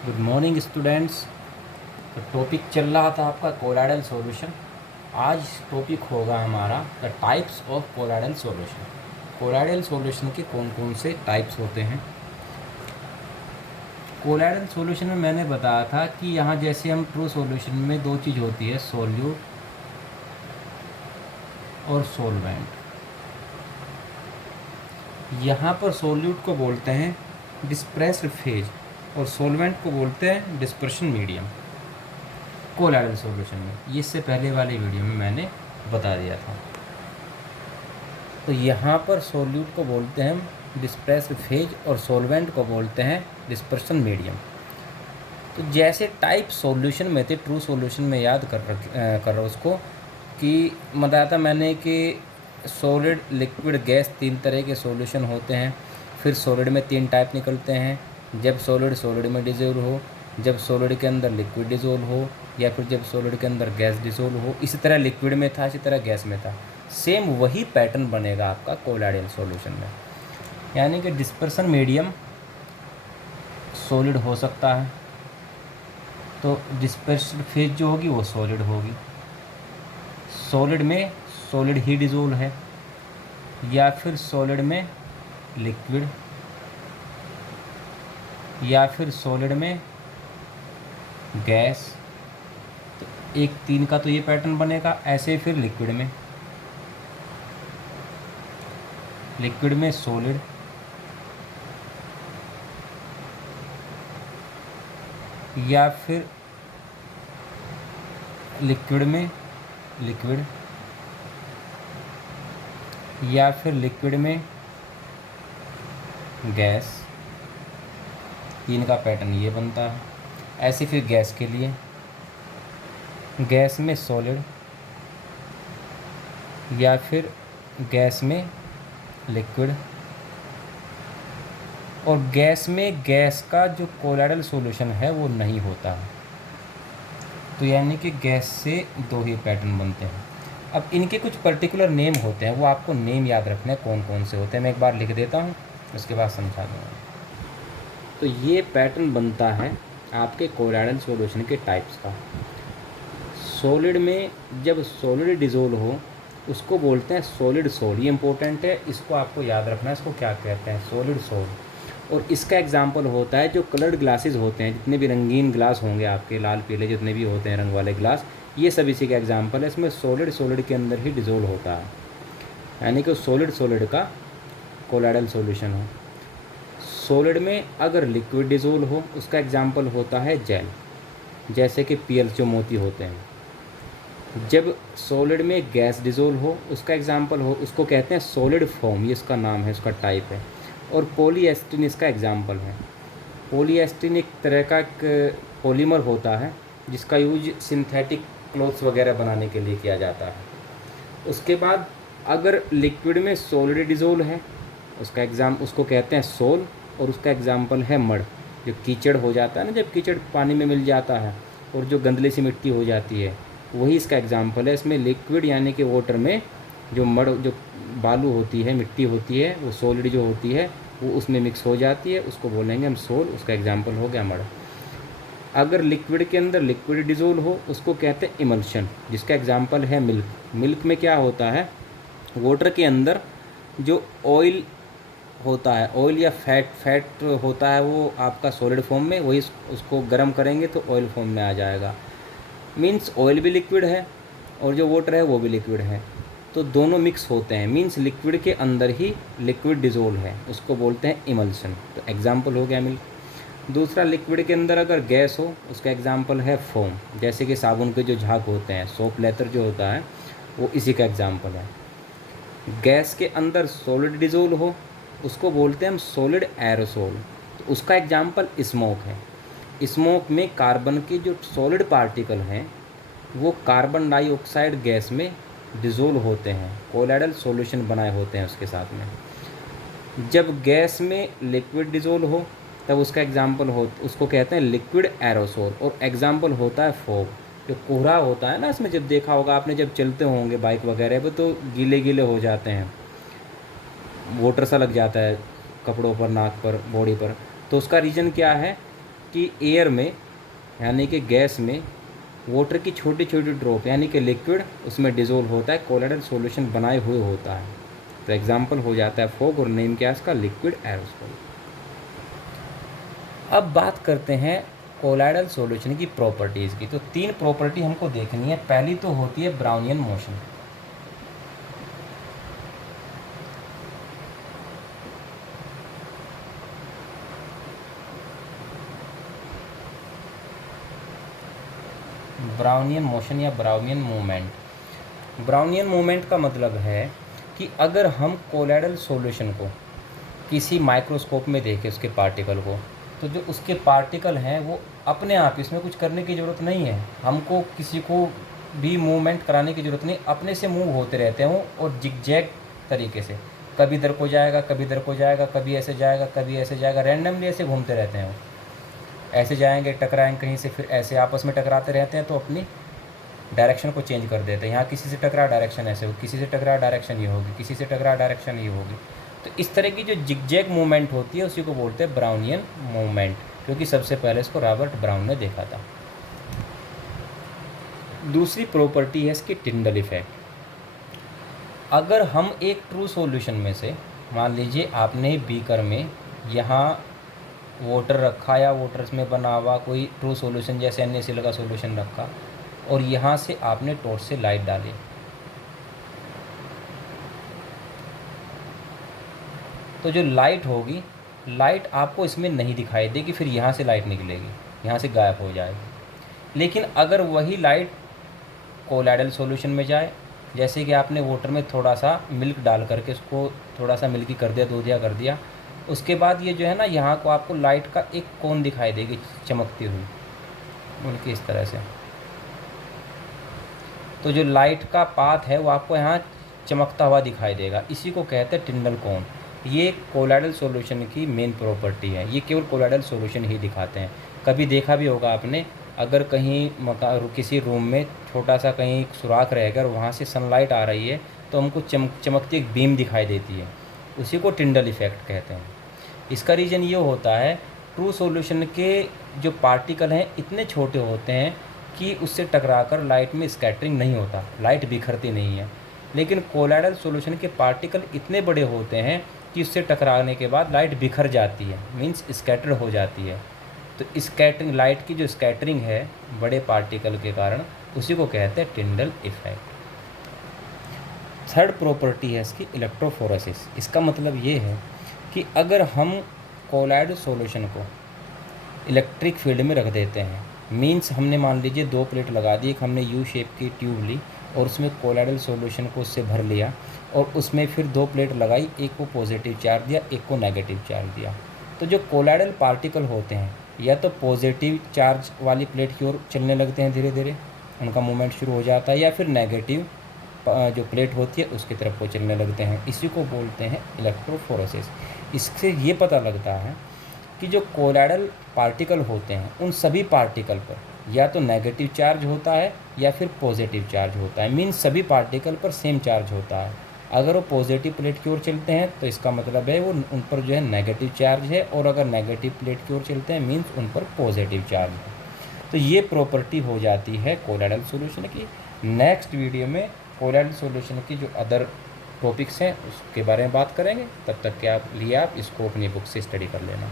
Good morning students. तो topic चल रहा था आपका कोलाइडल सॉल्यूशन। आज टॉपिक होगा हमारा the types of colloidal solution. Colloidal solution के कौन कौन से टाइप्स होते हैं। कोलाइडल सॉल्यूशन में मैंने बताया था कि यहाँ जैसे हम ट्रू सॉल्यूशन में दो चीज़ होती है, सॉल्यूट और सॉल्वेंट। यहाँ पर सॉल्यूट को बोलते हैं डिस्प्रेस्ड फेज और सॉल्वेंट को बोलते हैं डिस्पर्शन मीडियम कोलाइडल सॉल्यूशन में। ये इससे पहले वाली वीडियो में मैंने बता दिया था। तो यहाँ पर सॉल्यूट को बोलते हैं हम डिस्प्रेस्ड फेज और सॉल्वेंट को बोलते हैं डिस्पर्शन मीडियम। तो जैसे टाइप सॉल्यूशन में थे, ट्रू सॉल्यूशन में याद कर रहा उसको कि बताया था मैंने कि सॉलिड, लिक्विड, गैस तीन तरह के सॉल्यूशन होते हैं। फिर सॉलिड में तीन टाइप निकलते हैं, जब सॉलिड सॉलिड में डिजोल्व हो, जब सॉलिड के अंदर लिक्विड डिजोल्व हो, या फिर जब सॉलिड के अंदर गैस डिजोल्व हो। इसी तरह लिक्विड में था, इसी तरह गैस में था। सेम वही पैटर्न बनेगा आपका कोलाइडल सॉल्यूशन में। यानी कि डिस्पर्सन मीडियम सॉलिड हो सकता है, तो डिस्पर्स्ड फेज जो होगी वो सॉलिड होगी। सॉलिड में सॉलिड ही डिजोल्व है, या फिर सॉलिड में लिक्विड, या फिर सॉलिड में गैस। तो एक तीन का तो ये पैटर्न बनेगा। ऐसे फिर लिक्विड में सॉलिड, या फिर लिक्विड में लिक्विड, या फिर लिक्विड में गैस। तीन का पैटर्न ये बनता है। ऐसे फिर गैस के लिए, गैस में सॉलिड, या फिर गैस में लिक्विड। और गैस में गैस का जो कोलाइडल सॉल्यूशन है वो नहीं होता है। तो यानी कि गैस से दो ही पैटर्न बनते हैं। अब इनके कुछ पर्टिकुलर नेम होते हैं, वो आपको नेम याद रखना है कौन कौन से होते हैं। मैं एक बार लिख देता हूँ, उसके बाद समझा दूँगा। तो ये पैटर्न बनता है आपके कोलाइडल सॉल्यूशन के टाइप्स का। सॉलिड में जब सॉलिड डिजोल्व हो उसको बोलते हैं सॉलिड सोल। ये इंपॉर्टेंट है, इसको आपको याद रखना है। इसको क्या कहते हैं? Solid sol. और इसका एग्जाम्पल होता है जो कलर्ड ग्लासेस होते हैं, जितने भी रंगीन ग्लास होंगे आपके, लाल पीले जितने भी होते हैं रंग वाले ग्लास, ये सब इसी का एग्जाम्पल है। इसमें सॉलिड सॉलिड के अंदर ही डिजोल्व होता है, यानी कि सॉलिड सॉलिड का कोलाइडल सॉल्यूशन हो। सॉलिड में अगर लिक्विड डिजोल्व हो उसका एग्जाम्पल होता है जेल, जैसे कि पीएल जो मोती होते हैं। जब सॉलिड में गैस डिजोल्व हो उसका एग्जाम्पल हो, उसको कहते हैं सॉलिड फोम, ये इसका नाम है, उसका टाइप है। और पॉलीएस्टीन इसका एग्जाम्पल है। पॉलीएस्टीन एक तरह का एक पॉलीमर होता है जिसका यूज सिंथेटिक क्लॉथ्स वगैरह बनाने के लिए किया जाता है। उसके बाद अगर लिक्विड में सॉलिड डिजोल्व है उसको कहते हैं सोल, और उसका एग्जाम्पल है मड। जो कीचड़ हो जाता है ना, जब कीचड़ पानी में मिल जाता है और जो गंदली सी मिट्टी हो जाती है, वही इसका एग्जाम्पल है। इसमें लिक्विड यानी कि वाटर में जो मड, जो बालू होती है, मिट्टी होती है, वो सॉलिड जो होती है वो उसमें मिक्स हो जाती है, उसको बोलेंगे हम सोल। उसका एग्जाम्पल हो गया मड। अगर लिक्विड के अंदर लिक्विड डिजोल्व हो उसको कहते हैं इमल्शन, जिसका एग्जाम्पल है मिल्क। मिल्क में क्या होता है? वाटर के अंदर जो ऑयल होता है, ऑयल या फैट होता है, वो आपका सॉलिड फॉर्म में, वही उसको गर्म करेंगे तो ऑयल फॉर्म में आ जाएगा। मीन्स ऑयल भी लिक्विड है और जो वाटर है वो भी लिक्विड है, तो दोनों मिक्स होते हैं। मीन्स लिक्विड के अंदर ही लिक्विड डिजोल्व है, उसको बोलते हैं इमल्शन। तो एग्जाम्पल हो गया मिल्क। दूसरा, लिक्विड के अंदर अगर गैस हो उसका एग्जाम्पल है फोम, जैसे कि साबुन के जो झाग होते हैं, सोप लेदर जो होता है, वो इसी का एग्जाम्पल है। गैस के अंदर सॉलिड डिजोल्व हो उसको बोलते हैं हम सॉलिड एरोसोल, तो उसका एग्जाम्पल स्मोक है। स्मोक में कार्बन के जो सॉलिड पार्टिकल हैं वो कार्बन डाइऑक्साइड गैस में डिजोल्व होते हैं, कोलाइडल सॉल्यूशन बनाए होते हैं उसके साथ में। जब गैस में लिक्विड डिजोल्व हो तब उसका एग्जाम्पल उसको कहते हैं लिक्विड एरोसोल, और एग्जाम्पल होता है फॉग। जो कोहरा होता है ना, इसमें जब देखा होगा आपने, जब चलते होंगे बाइक वगैरह पे तो गीले गीले हो जाते हैं, वाटर सा लग जाता है कपड़ों पर, नाक पर, बॉडी पर। तो उसका रीज़न क्या है? कि एयर में यानी कि गैस में वाटर की छोटी छोटी ड्रॉप यानी कि लिक्विड उसमें डिज़ोल्व होता है, कोलाइडल सॉल्यूशन बनाए हुए होता है। तो एग्जांपल हो जाता है फॉग और नेम क्या है इसका, लिक्विड एरोसोल। अब बात करते हैं कोलाइडल सॉल्यूशन की प्रॉपर्टीज़ की। तो 3 प्रॉपर्टी हमको देखनी है। पहली तो होती है ब्राउनियन मोशन। ब्राउनियन मोशन या ब्राउनियन मूवमेंट। ब्राउनियन मूवमेंट का मतलब है कि अगर हम कोलाइडल सॉल्यूशन को किसी माइक्रोस्कोप में देखें उसके पार्टिकल को, तो जो उसके पार्टिकल हैं वो अपने आप, इसमें कुछ करने की ज़रूरत नहीं है, हमको किसी को भी मूवमेंट कराने की ज़रूरत नहीं, अपने से मूव होते रहते हैं वो, और जिगजैग तरीके से, कभी इधर को जाएगा, कभी इधर को जाएगा, कभी ऐसे जाएगा, कभी ऐसे जाएगा, रैंडमली ऐसे घूमते रहते हैं वो। ऐसे जाएंगे, टकराएंगे कहीं से, फिर ऐसे आपस में टकराते रहते हैं, तो अपनी डायरेक्शन को चेंज कर देते हैं। यहाँ किसी से टकरा डायरेक्शन ऐसे होगी, किसी से टकरा डायरेक्शन ये होगी, किसी से टकरा डायरेक्शन ये होगी। तो इस तरह की जो जिगजैग मूवमेंट होती है उसी को बोलते हैं ब्राउनियन मूवमेंट, क्योंकि सबसे पहले इसको रॉबर्ट ब्राउन ने देखा था। दूसरी प्रॉपर्टी है इसकी टिंडल इफेक्ट। अगर हम एक ट्रू सॉल्यूशन में से, मान लीजिए आपने बीकर में यहाँ वाटर रखा या वाटर में बना हुआ कोई ट्रू सॉल्यूशन जैसे NaCl का सॉल्यूशन रखा, और यहाँ से आपने टॉर्च से लाइट डाली, तो जो लाइट होगी, लाइट आपको इसमें नहीं दिखाई देगी, फिर यहाँ से लाइट निकलेगी, यहाँ से गायब हो जाएगी। लेकिन अगर वही लाइट कोलाइडल सॉल्यूशन में जाए, जैसे कि आपने वाटर में थोड़ा सा मिल्क डाल करके उसको थोड़ा सा मिल्की कर दिया, दूधिया कर दिया, उसके बाद ये जो है ना, यहाँ को आपको लाइट का एक कोन दिखाई देगी चमकती हुई उनकी इस तरह से। तो जो लाइट का पाथ है वो आपको यहाँ चमकता हुआ दिखाई देगा, इसी को कहते हैं टिंडल कोन। ये कोलाइडल सॉल्यूशन की मेन प्रॉपर्टी है, ये केवल कोलाइडल सॉल्यूशन ही दिखाते हैं। कभी देखा भी होगा आपने, अगर कहीं किसी रूम में छोटा सा कहीं सुराख रहेगा और वहाँ से सनलाइट आ रही है, तो हमको चमकती एक बीम दिखाई देती है, उसी को टिंडल इफेक्ट कहते हैं। इसका रीज़न ये होता है, ट्रू सॉल्यूशन के जो पार्टिकल हैं इतने छोटे होते हैं कि उससे टकराकर लाइट में स्कैटरिंग नहीं होता, लाइट बिखरती नहीं है। लेकिन कोलाइडल सॉल्यूशन के पार्टिकल इतने बड़े होते हैं कि उससे टकराने के बाद लाइट बिखर जाती है, मींस स्कैटर हो जाती है। तो स्कैटरिंग, लाइट की जो स्कैटरिंग है बड़े पार्टिकल के कारण, उसी को कहते हैं टिंडल इफेक्ट। थर्ड प्रॉपर्टी है इसकी इलेक्ट्रोफोरेसिस। इसका मतलब ये है कि अगर हम कोलाइडल सॉल्यूशन को इलेक्ट्रिक फील्ड में रख देते हैं, मींस हमने मान लीजिए 2 प्लेट लगा दी, एक हमने यू शेप की ट्यूब ली और उसमें कोलाइडल सॉल्यूशन को उससे भर लिया, और उसमें फिर 2 प्लेट लगाई, एक को पॉजिटिव चार्ज दिया, एक को नेगेटिव चार्ज दिया। तो जो कोलाइडल पार्टिकल होते हैं या तो पॉजिटिव चार्ज वाली प्लेट की ओर चलने लगते हैं, धीरे धीरे उनका मूवमेंट शुरू हो जाता है, या फिर नेगेटिव जो प्लेट होती है उसकी तरफ वो चलने लगते हैं, इसी को बोलते हैं इलेक्ट्रोफोरेसिस। इससे ये पता लगता है कि जो कोलाइडल पार्टिकल होते हैं उन सभी पार्टिकल पर या तो नेगेटिव चार्ज होता है या फिर पॉजिटिव चार्ज होता है, मीन्स सभी पार्टिकल पर सेम चार्ज होता है। अगर वो पॉजिटिव प्लेट की ओर चलते हैं तो इसका मतलब है वो उन पर जो है नेगेटिव चार्ज है, और अगर नेगेटिव प्लेट की ओर चलते हैं मीन्स उन पर पॉजिटिव चार्ज है। तो ये प्रॉपर्टी हो जाती है कोलाइडल सॉल्यूशन की। नेक्स्ट वीडियो में कोलाइडल सॉल्यूशन की जो अदर टॉपिक्स हैं उसके बारे में बात करेंगे। तब तक के लिए आप इसको अपनी बुक से स्टडी कर लेना।